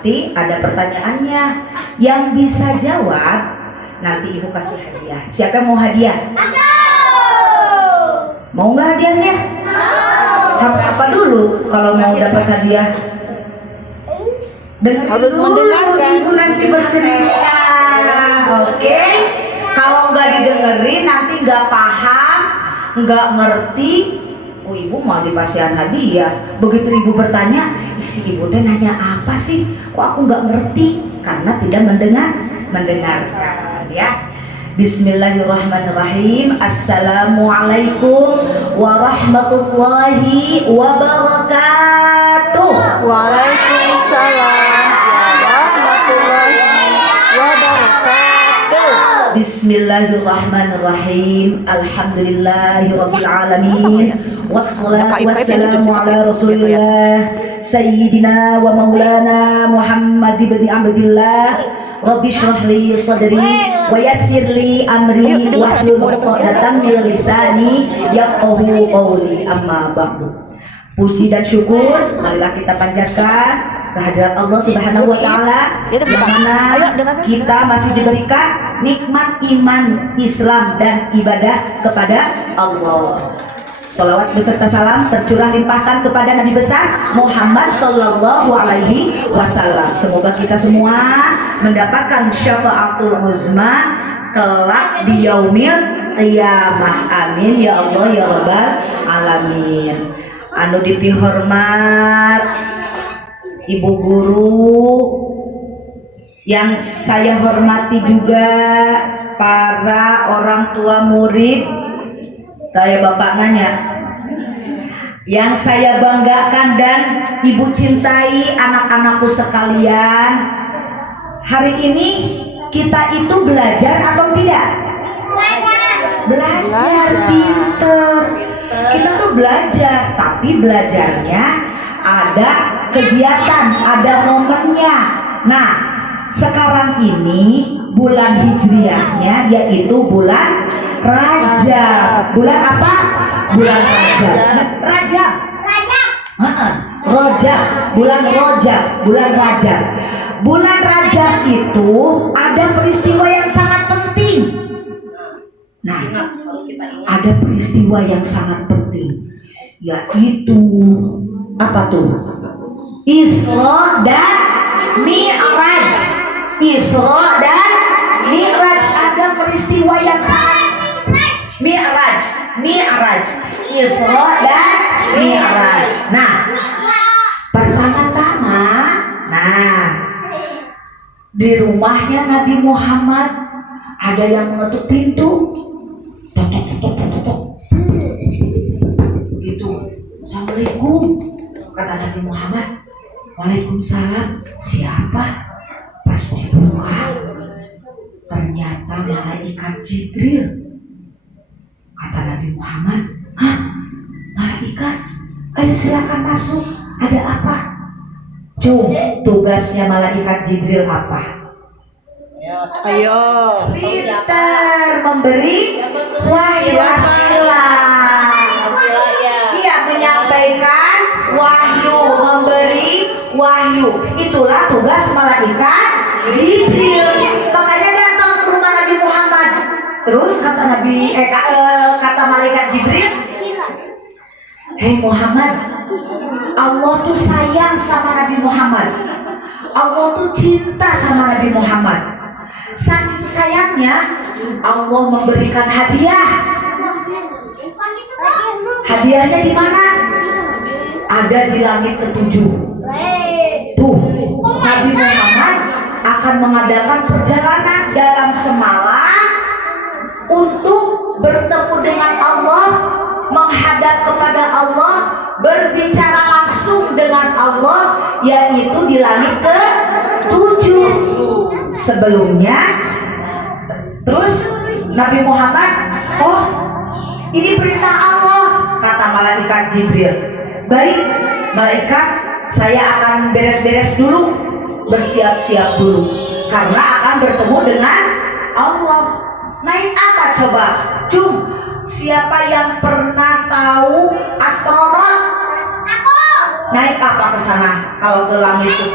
Nanti ada pertanyaannya. Yang bisa jawab nanti ibu kasih hadiah. Siapa yang mau hadiah? Mau nggak hadiahnya? Harus apa dulu kalau mau dapat hadiah? Harus mendengarkan. Ibu nanti bercerita. Oke? Kalau nggak didengerin nanti nggak paham, nggak ngerti. Oh, ibu mau dikasihan hadiah. Begitu ibu bertanya, isi ibu teh nanya apa sih? Kok aku nggak ngerti? Karena tidak mendengarkan, ya. Bismillahirrahmanirrahim. Assalamualaikum warahmatullahi wabarakatuh. Waalaikumsalam warahmatullahi wabarakatuh. Bismillahirrahmanirrahim. Alhamdulillahirabbil alamin. Wassalatu wassalamu ala Rasulillah Sayyidina wa Maulana Muhammad ibn Abdillah. Rabbi shrah li sadri wa yassir li amri wahlul 'uqdatam min lisani yafqahu qawli. Amma ba'du. Puji dan syukur marilah kita panjatkan kehadirat Allah Subhanahu wa taala yang mana kita masih diberikan nikmat iman, Islam dan ibadah kepada Allah. Salawat beserta salam tercurah limpahkan kepada Nabi besar Muhammad sallallahu alaihi wasallam. Semoga kita semua mendapatkan syafaatul uzma kelak di yaumil qiyamah. Amin ya Allah ya rabbal alamin. Anu dipihormat Ibu guru, yang saya hormati juga para orang tua murid. Saya bapak nanya, yang saya banggakan dan ibu cintai anak-anakku sekalian, hari ini kita itu belajar atau tidak? Belajar, pinter. Kita tuh belajar, tapi belajarnya ada kegiatan, ada momennya. Nah, sekarang ini bulan hijriahnya yaitu bulan Rajab. Bulan apa? Bulan Rajab. Rajab. Rajab. Bulan Rajab. Bulan Rajab. Bulan Rajab itu ada peristiwa yang sangat penting. Nah, ada peristiwa yang sangat penting, yaitu apa tuh? Isra dan Mi'raj. Isra dan Mi'raj, ada peristiwa yang sangat Mi'raj, Isra dan Mi'raj. Nah, pertama-tama, di rumahnya Nabi Muhammad ada yang mengetuk pintu, gitu. Assalamualaikum, kata Nabi Muhammad. Waalaikumsalam. Siapa? Pas dibuka, ternyata malaikat Jibril. Kata Nabi Muhammad, hah? Malaikat? Ayo silakan masuk. Ada apa? Tugasnya malaikat Jibril apa? Ayo. Pintar memberi wahyu wasilah. Iya, menyampaikan wahyu, memberi wahyu. Itulah tugas malaikat Jibril. Makanya datang ke rumah Nabi Muhammad. Terus kata kata malaikat Jibril, "Hei Muhammad, Allah tuh sayang sama Nabi Muhammad. Allah tuh cinta sama Nabi Muhammad. Saking sayangnya Allah memberikan hadiah. Hadiahnya di mana? Ada di langit ketujuh. Tuh, Nabi Muhammad akan mengadakan perjalanan dalam semalam untuk bertemu dengan Allah, menghadap kepada Allah, berbicara langsung dengan Allah, yaitu di langit ke-7. Sebelumnya, terus Nabi Muhammad, oh ini perintah Allah, kata malaikat Jibril. Baik, malaikat, saya akan beres-beres dulu, bersiap-siap dulu, karena akan bertemu dengan Allah. Naik apa coba? Siapa yang pernah tahu astronot? Naik apa ke sana kalau ke langit itu?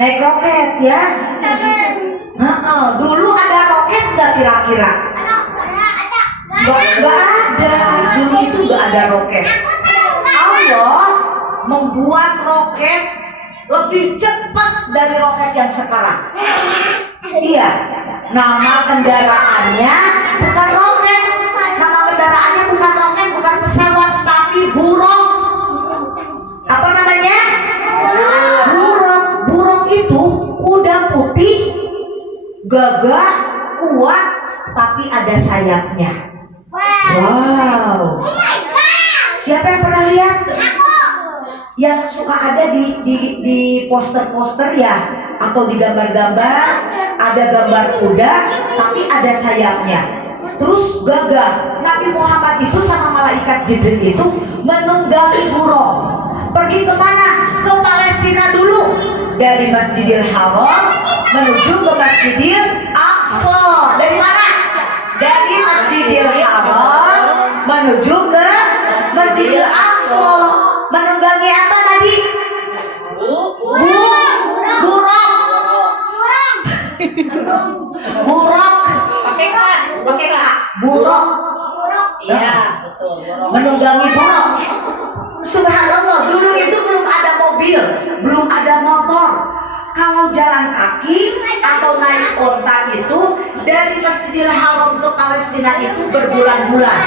naik roket ya. Dulu ada roket nggak kira-kira? Nggak ada. Dulu itu nggak ada roket. Allah membuat roket lebih cepat dari roket yang sekarang. Iya. Nama kendaraannya bukan roket. Nama kendaraannya bukan roket, bukan pesawat, tapi burung. Apa namanya? Burung. Burung itu kuda putih, gagah, kuat, tapi ada sayapnya. Wow. Siapa yang pernah lihat? Yang suka ada di poster-poster ya, atau di gambar-gambar, ada gambar kuda tapi ada sayapnya, terus gagah. Nabi Muhammad itu sama malaikat Jibril itu menunggangi burung. Pergi kemana? Ke Palestina dulu, dari Masjidil Haram menuju ke Masjidil Aqsa. Dari mana? Dari Masjidil Haram menuju ke Masjidil Aqsa. Menunggangi apa tadi? Buruk. Pakai K. Buruk. Iya, betul. Menunggangi buruk. Subhanallah, dulu itu belum ada mobil, belum ada motor. Kalau jalan kaki atau naik onta itu dari Masjidil Haram ke Palestina itu berbulan-bulan.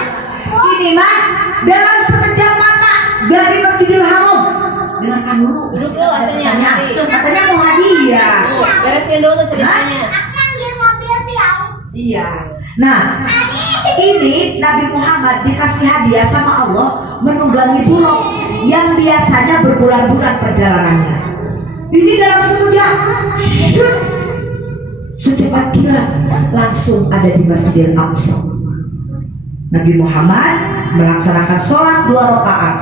Ini mah dalam sekejap mata dari Masjidil Haram. Dengarkan dulu. Duduk dulu hasilnya. Katanya mau hadiah. Beresin dulu ceritanya. Iya. Nah, ini Nabi Muhammad dikasih hadiah sama Allah menunggangi burung yang biasanya berbulan-bulan perjalanannya. Ini dalam sekejap, secepat kilat langsung ada di Masjidil Aqsa. Nabi Muhammad melaksanakan sholat 2 rakaat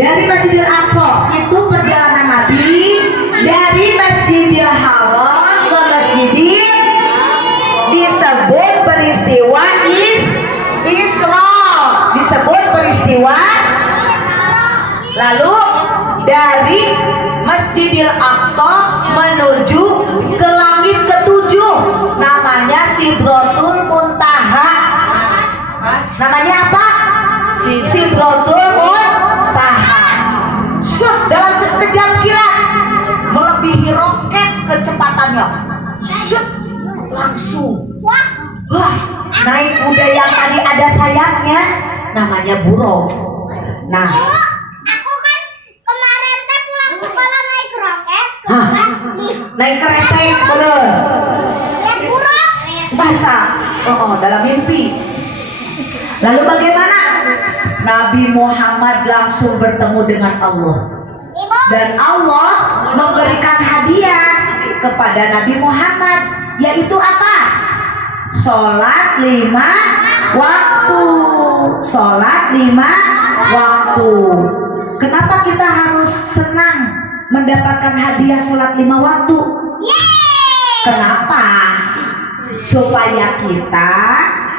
dari Masjidil Aqsa. Itu perjalanan Nabi dari Masjidil Haram ke Masjidil, disebut peristiwa Isra, disebut peristiwa. Lalu dari Masjidil Aqsa menuju ke langit ketujuh, namanya Sidratul Muntaha. Namanya apa? Sidratul Muntaha. Dalam sekejap kilat, melebihi roket kecepatannya. Langsung. Wah, naik kuda yang tadi ada sayapnya, namanya burung. Nah, aku kan kemarin teh pulang sekolah naik roket, naik kereta bener. lihat burung. Masa? Dalam mimpi. Lalu bagaimana? Nabi Muhammad langsung bertemu dengan Allah. Ibu, Dan Allah memberikan hadiah kepada Nabi Muhammad, yaitu apa? Sholat 5 waktu. Sholat 5 waktu. Kenapa kita harus senang mendapatkan hadiah sholat 5 waktu? Kenapa? Supaya kita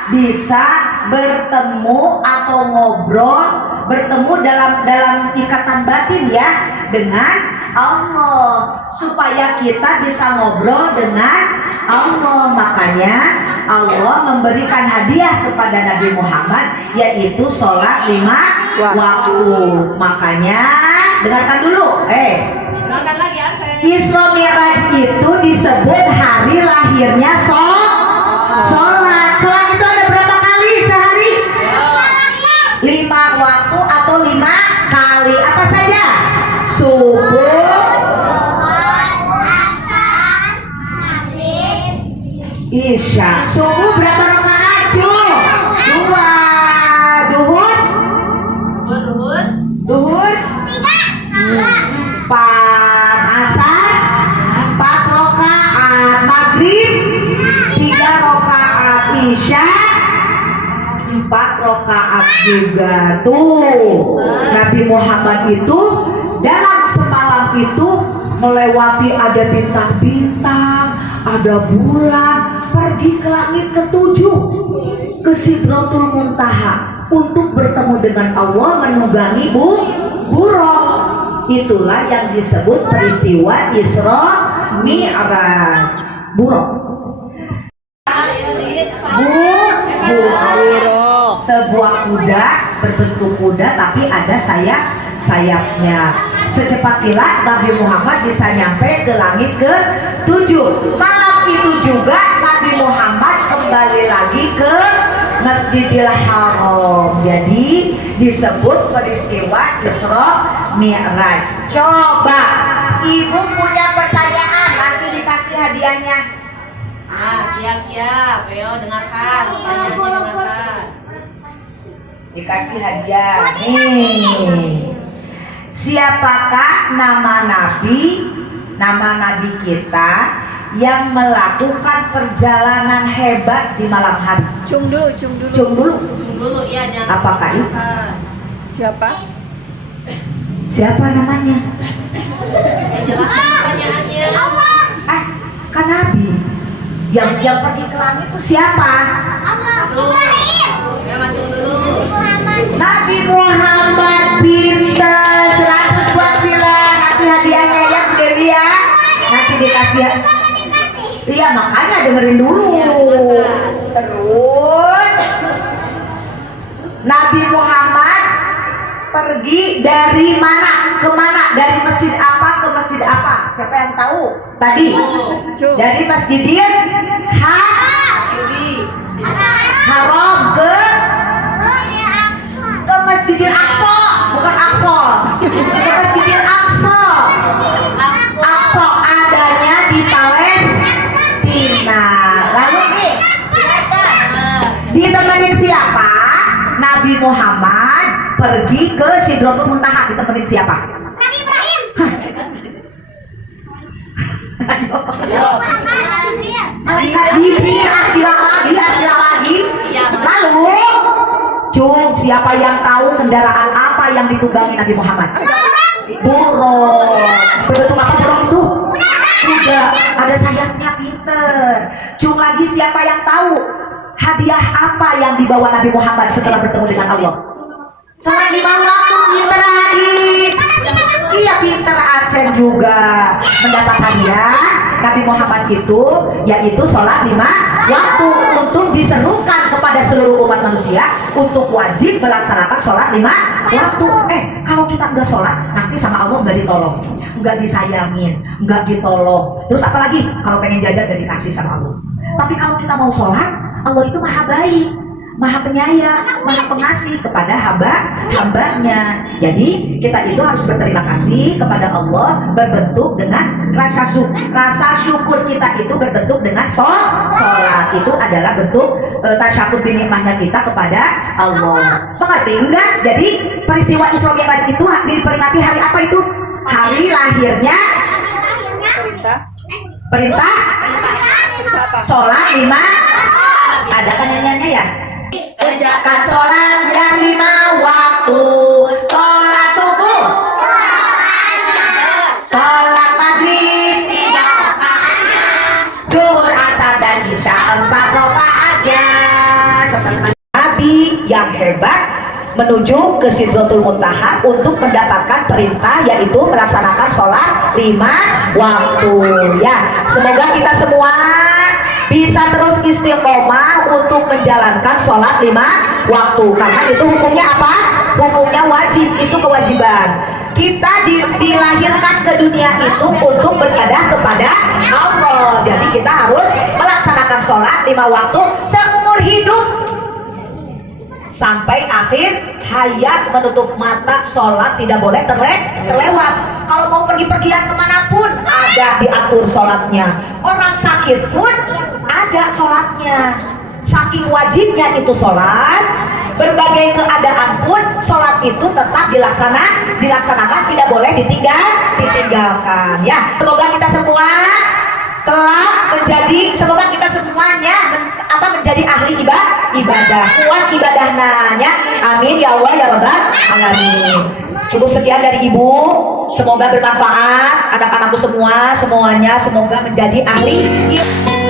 bisa bertemu atau ngobrol, bertemu dalam ikatan batin ya dengan Allah, supaya kita bisa ngobrol dengan Allah. Makanya Allah memberikan hadiah kepada Nabi Muhammad, yaitu sholat 5 waktu. Makanya dengarkan dulu, Dengarkan lagi Asep. Isra Mi'raj itu disebut hari lahirnya sholat. Sholat itu ada berapa kali sehari? 5 waktu atau 5 kali. Apa saja? Subuh, Isya. Subuh berapa rakaat? 2. Duhur 4, asar 4 rakaat, maghrib 3 rakaat, isya 4 rakaat juga. Tuh, Nabi Muhammad itu dalam semalam itu melewati ada bintang-bintang, ada bulan, pergi ke langit ketujuh, ke Sidratul Muntaha untuk bertemu dengan Allah, menunggangi burung. Itulah yang disebut peristiwa Isra Mi'raj. Buruk. Buruk. Sebuah kuda berbentuk kuda tapi ada sayapnya. Secepat kilat Nabi Muhammad bisa nyampe ke langit ke-7. Malam itu juga Nabi Muhammad kembali lagi ke Masjidil Haram. Jadi disebut peristiwa Isra Mi'raj. Coba ibu punya pertanyaan, nanti dikasih hadiahnya. Siap. Ayo dengarkan. Pertanyaannya dengarkan. Dikasih hadiah nih. Siapakah nama nabi kita yang melakukan perjalanan hebat di malam hari? Cung dulu. Cung dulu. Tunggu dulu ya, jangan. Apakah itu? Siapa? Siapa namanya? Jelaskan pertanyaannya. Kan nabi yang pergi ke langit itu siapa? Ya, masuk dulu. Nabi Muhammad. Pintar 100 buat sila. Nanti hadiahnya ya Bu Dewi ya. Nanti dikasih. Iya makanya dengerin dulu. Iya, dengarkan. Terus Nabi Muhammad pergi dari mana ke mana? Dari masjid apa ke masjid apa? Siapa yang tahu? Tadi Cung. dari Masjidil Yubi. Haram ke Masjidil Aqsa, bukan Aqsa. Ke Masjidil Aqsa. Aqsa adanya di Palestina. Lalu nih, ditemenin siapa? Nabi Muhammad pergi ke Sidratul Muntaha, ditemenin siapa? Nabi Ibrahim. Jibril, asila lagi. Lalu, Cung, siapa yang tahu kendaraan apa yang ditunggangi Nabi Muhammad? Burung. Berbentuk apa burung itu? Kuda. Ada sayapnya, pinter. Cung lagi, siapa yang tahu hadiah apa yang dibawa Nabi Muhammad setelah bertemu dengan Allah? Sholat 5 waktu, pinter lagi. Iya, pinter Aceh juga mendapat hadiah Nabi Muhammad itu, yaitu sholat 5 waktu, untuk diserukan kepada seluruh umat manusia untuk wajib melaksanakan sholat 5 waktu. Kalau kita nggak sholat, nanti sama Allah nggak ditolong, nggak disayangin, nggak ditolong. Terus apalagi kalau pengen jajan nggak dikasih sama Allah. Tapi kalau kita mau sholat, Allah itu maha baik, maha penyayang, maha pengasih kepada hambanya. Jadi kita itu harus berterima kasih kepada Allah, berbentuk dengan rasa syukur kita itu berbentuk dengan sholat. Itu adalah bentuk tasyakur binikmahnya kita kepada Allah. Mengerti enggak? Jadi peristiwa Isra Mi'raj itu diperingati hari apa itu? Hari lahirnya perintah sholat 5. Ada kan nyanyiannya ya? Kerjakan sholat yang 5 waktu. Sholat subuh, sholat maghrib 3 rakaat, zuhur, asar dan isya 4 rakaatnya. Nabi yang hebat menuju ke Sidratul Muntaha untuk mendapatkan perintah, yaitu melaksanakan sholat 5 waktu. Ya, semoga kita semua bisa terus istiqomah untuk menjalankan sholat 5 waktu, karena itu hukumnya apa? Hukumnya wajib, itu kewajiban. Kita dilahirkan ke dunia itu untuk beribadah kepada Allah. Jadi kita harus melaksanakan sholat 5 waktu seumur hidup sampai akhir hayat. Menutup mata, sholat tidak boleh terlewat. Kalau mau pergi-pergian kemanapun ada diatur sholatnya. Orang sakit pun ada sholatnya. Saking wajibnya itu sholat, berbagai keadaan pun sholat itu tetap dilaksanakan, tidak boleh ditinggalkan. Ya, semoga kita semua semoga kita semuanya menjadi ahli ibadah, kuat ibadahnya. Amin ya Allah ya Rabbal alamin. Cukup sekian dari Ibu, semoga bermanfaat. Anak-anakku semuanya semoga menjadi ahli ibadah.